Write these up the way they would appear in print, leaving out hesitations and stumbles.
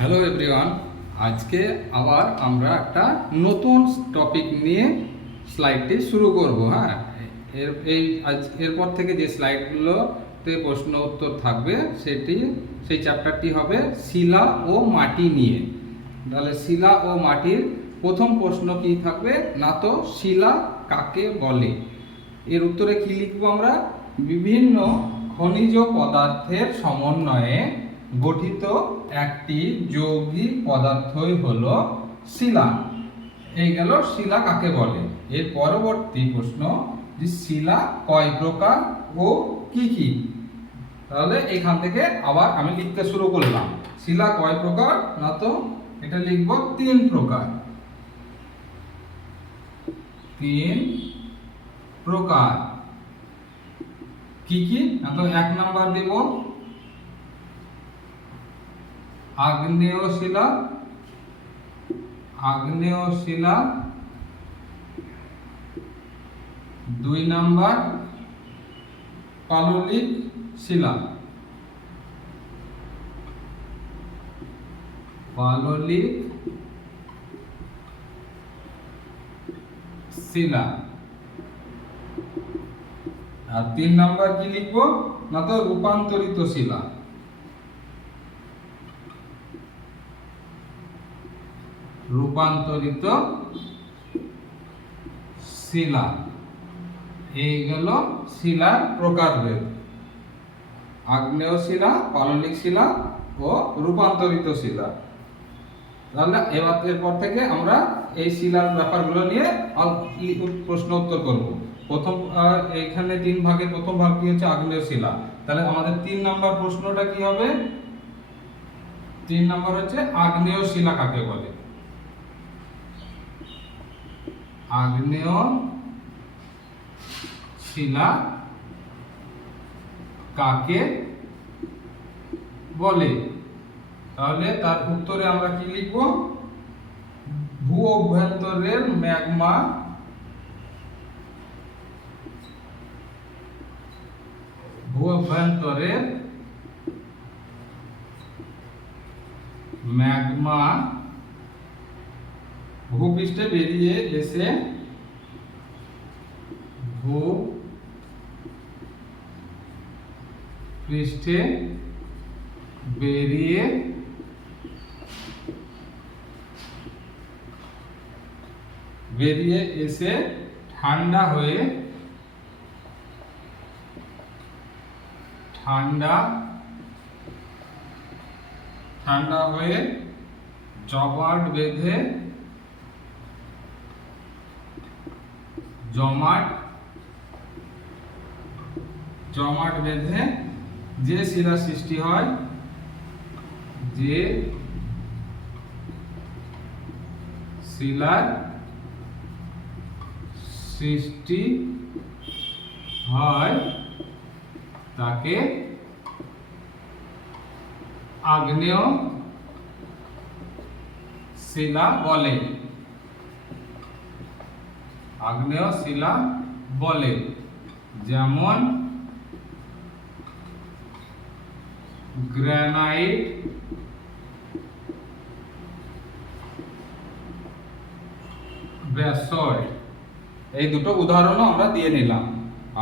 Hello everyone, আজকে আবার আমরা একটা নতুন টপিক নিয়ে স্লাইডটি শুরু করব। হ্যাঁ, এরপর থেকে যে স্লাইডগুলোতে প্রশ্ন উত্তর থাকবে সেই চ্যাপ্টারটি হবে শিলা ও মাটি নিয়ে। তাহলে শিলা ও মাটির প্রথম প্রশ্ন কি থাকবে না, তো শিলা কাকে বলে? এর উত্তরে কি লিখবো আমরা? বিভিন্ন খনিজ পদার্থের সমন্বয়ে গঠিত একটি যৌগিক পদার্থই হলো শিলা। এই গেল শিলা কাকে বলে। এর পরবর্তী প্রশ্ন যে শিলা কয় প্রকার ও কি কি। তাহলে এখান থেকে আবার আমি লিখতে শুরু করলাম। শিলা কয় প্রকার না, তো এটা লিখবো 3 প্রকার। 3 প্রকার কি কি না, তো 1 নাম্বার দেব আগ্নেয় শিলা। 2 নাম্বার পাললিক শিলা। আর 3 নাম্বার কি লিখবো না, তো রূপান্তরিত শিলা। এই গেল শিলার প্রকারভেদ: আগ্নেয় শিলা, পাললিক শিলা ও রূপান্তরিত শিলা। তাহলে এরপর থেকে আমরা এই শিলার ব্যাপারগুলো নিয়ে প্রশ্ন উত্তর করব। প্রথম এইখানে 3 ভাগের প্রথম ভাগটি হচ্ছে আগ্নেয় শিলা। তাহলে আমাদের 3 নাম্বার প্রশ্নটা কি হবে? 3 নাম্বার হচ্ছে আগ্নেয় শিলা কাকে বলে। আগ্নেয় শিলা কাকে বলে? তাহলে তার উত্তরে আমরা কি লিখব? ভূ অভ্যন্তরের ম্যাগমা ভূপৃষ্ঠে বেরিয়ে এসে ঠান্ডা হয়ে জমাট বেঁধে যে শিলা সৃষ্টি হয়, তাকে আগ্নেয় শিলা বলে। যেমন গ্রানাইট, ব্যাসল্ট। এই দুটো উদাহরণও আমরা দিয়ে নিলাম।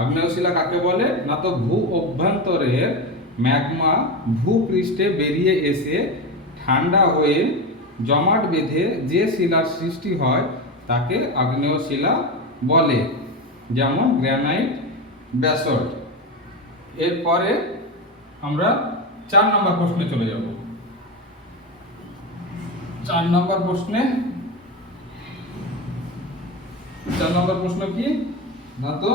আগ্নেয় শিলা কাকে বলে না, তো ভূ অভ্যন্তরের ম্যাগমা ভূপৃষ্ঠে বেরিয়ে এসে ঠান্ডা হয়ে জমাট বেঁধে যে শিলার সৃষ্টি হয় তাকে আগ্নেয় শিলা বলে। যেমন গ্রানাইট, ব্যাসল্ট। এরপরে আমরা 4 নম্বর প্রশ্নে চলে যাব। 4 নম্বর প্রশ্ন কি না, তো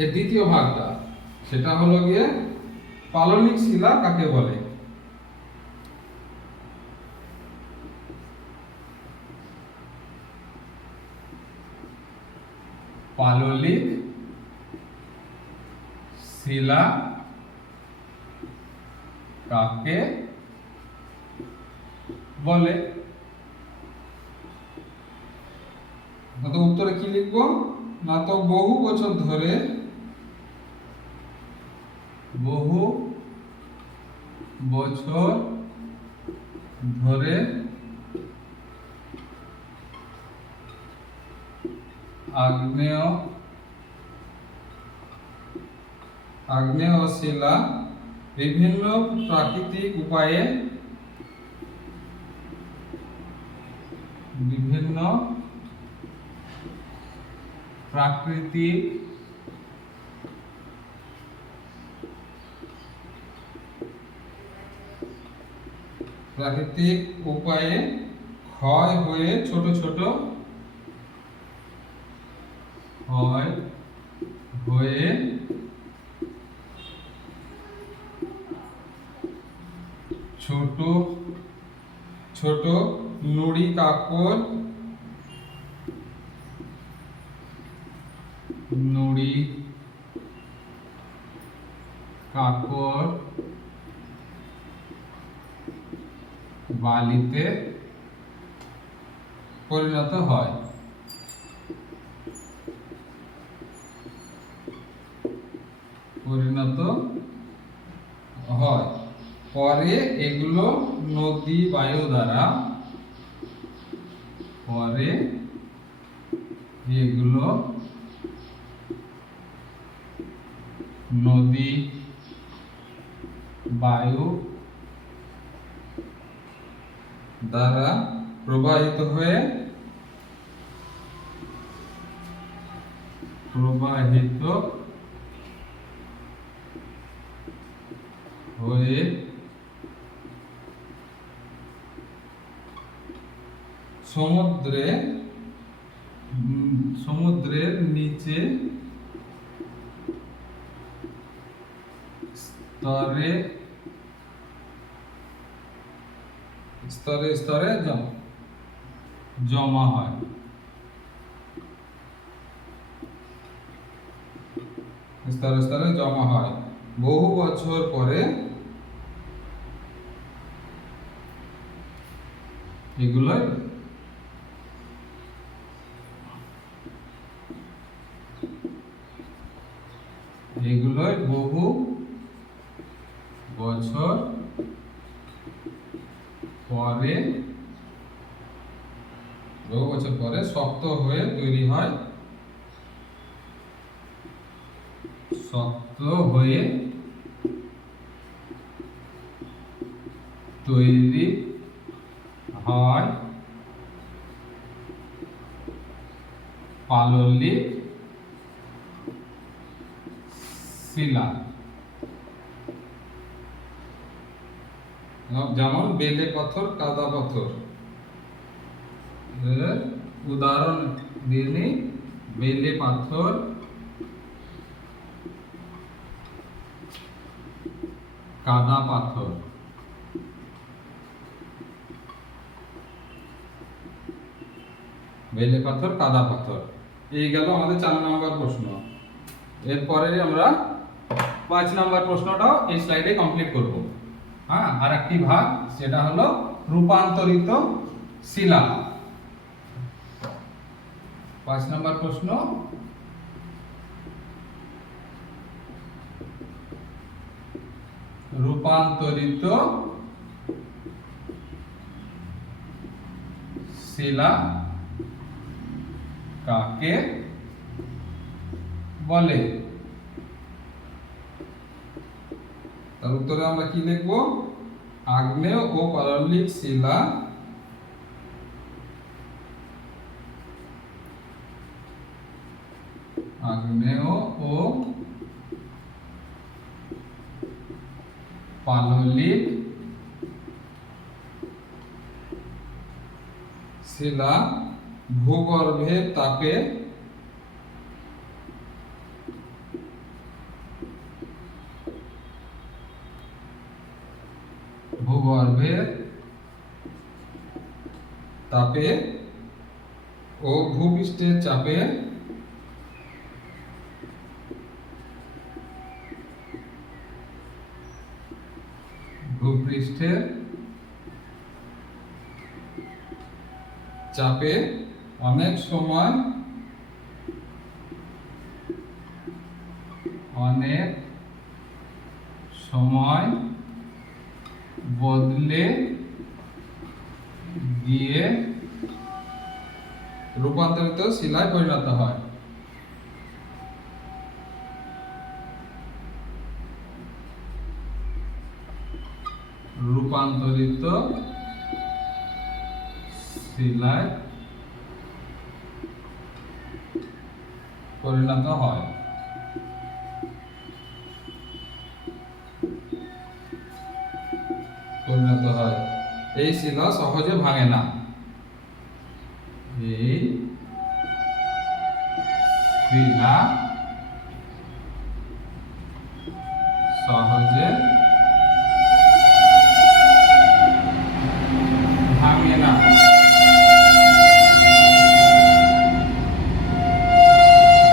এর দ্বিতীয় ভাগটা সেটা হলো গিয়ে পাললিক শিলা কাকে বলে। পাললিক শিলা কাকে বলে? তো উত্তরে কি লিখবো না, তো বহু বছর ধরে ধরে আগ্নেয় শিলা বিভিন্ন প্রাকৃতিক উপায়ে ক্ষয় হয়ে ছোট ছোট ছোট নুড়ি কাকর বালিতে পরিণত হয়। পরে এগুলো নদী বায়ু দ্বারা প্রবাহিত হয়ে সমুদ্রের নিচে স্তরে জমা হয়। বহু বছর পরে এগুলোই বহু বছর পরে শক্ত হয়ে তৈরি হয়। পাললিক শিলা, যেমন বেলে পাথর, কাদা পাথর। উদাহরণ দিয়ে নিই, বেলে পাথর, কাদা পাথর। বেলে পাথর, কাদা পাথর। এই গেল আমাদের 4 নম্বর প্রশ্ন। এরপরে আমরা 5 নম্বর প্রশ্নটাও এই স্লাইডে কমপ্লিট করব। হ্যাঁ, আর একটি ভাগ, সেটা হলো রূপান্তরিত শিলা। 5 নম্বর প্রশ্ন, রূপান্তরিত শিলা কাকে বলে? তার উত্তরে আমরা কি লিখব? আগ্নেয় ও পাললিক শিলা পাললিক শিলা ভূগর্ভের তাপে ও ভূপৃষ্ঠের চাপে অনেক সময় বদলে গিয়ে রূপান্তরিত শিলায় পরিণত হয়। রূপান্তরিত শিলায় পরিণত হয়। এই শিলা সহজে ভাঙে না। এই শিলা সহজে ভাঙে না।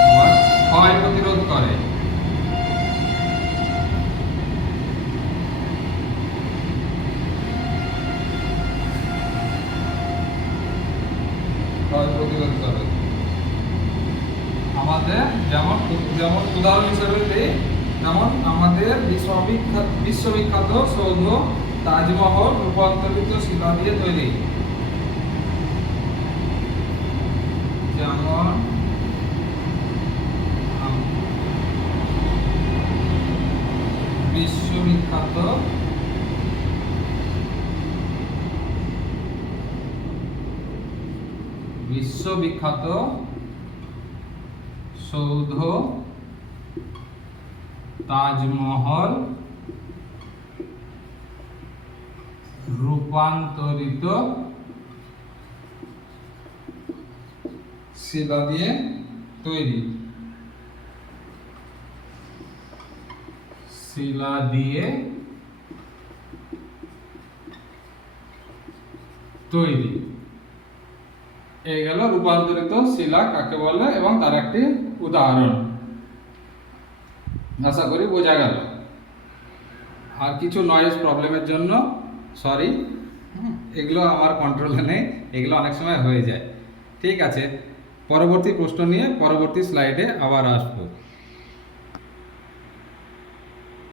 আবার ক্ষয় প্রতিরোধ করে। প্রতিরোধ করে। আমাদের যেমন উদাহরণ হিসেবে দিই, যেমন আমাদের বিশ্ববিখ্যাত সৌধ তাজমহল রূপান্তরিত শিলা দিয়ে তৈরি। যেমন বিশ্ববিখ্যাত সৌধ তাজমহল রূপান্তরিত শিলা দিয়ে তৈরি। এই গেল রূপান্তরিত শিলা কাকে বলে এবং তার একটি উদাহরণ। আশা করি বোঝা গেল। আর কিছু নয়েজ প্রবলেমের জন্য সরি, এগুলো আমার কন্ট্রোলে নেই, এগুলো অনেক সময় হয়ে যায়। ঠিক আছে, পরবর্তী প্রশ্ন নিয়ে পরবর্তী স্লাইডে আবার আসবো।